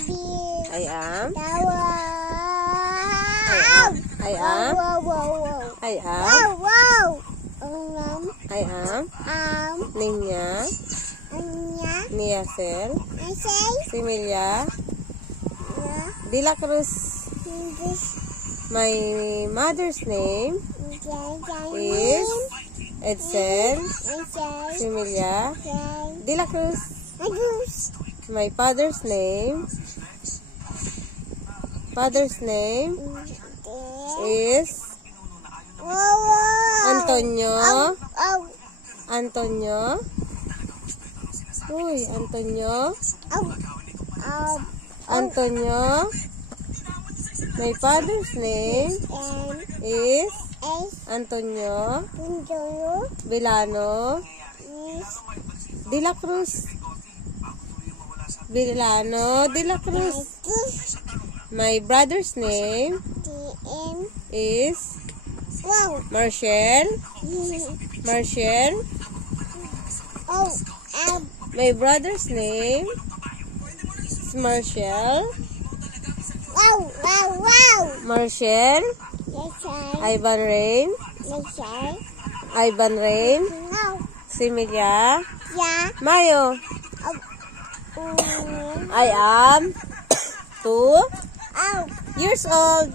I am. I am. Ninya. Niasel. Similia. De la Cruz. My mother's name is Edsel Similia De la Cruz. My father's name is Antonio. Antonio. My father's name is Antonio Villano De la Cruz. My brother's name is Marshall. My brother's name is Marshall. Ivan Rain. Similia. Mayo. I am 2 years old.